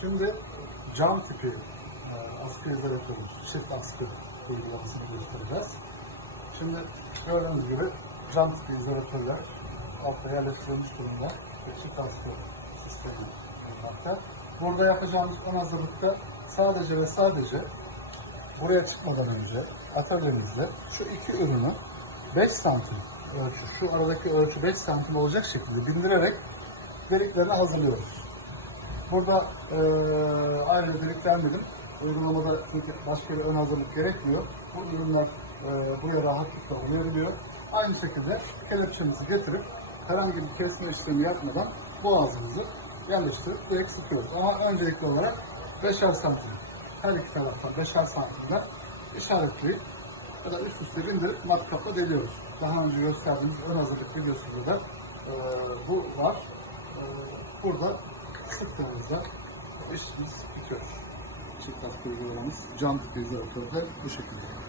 Şimdi cam tipi e, askı izolatörümüz, çift askı uygulamasını göstereceğiz. Şimdi gördüğünüz gibi cam tipi izolatörler altta yerleştirilmiş durumda çift askı sistemi bulunmakta. Burada yapacağımız ön hazırlıkta sadece ve sadece buraya çıkmadan önce atölyemizde şu iki ürünü 5 santim ölçü, şu aradaki ölçü 5 santim olacak şekilde bindirerek deliklerini hazırlıyoruz. Burada e, aynı deliklenmedim. Uygulamada çünkü başka bir ön hazırlık gerekmiyor. Bu ürünler e, buraya rahatlıkla uyarılıyor. Aynı şekilde kelepçemizi getirip herhangi bir kesme işlemi yapmadan boğazımızı yerleştirip direkt sıkıyoruz. Ama öncelikli olarak 5'er santim her iki taraftan 5'er santimden işaretleyip ya da üst üste bindirip matkapla deliyoruz. Daha önce gösterdiğimiz ön hazırlık videosunda da e, bu var. E, burada sıktığımızda işimiz bitiyor. Çift askı uygulamamız cam tipi izolatörde bu şekilde.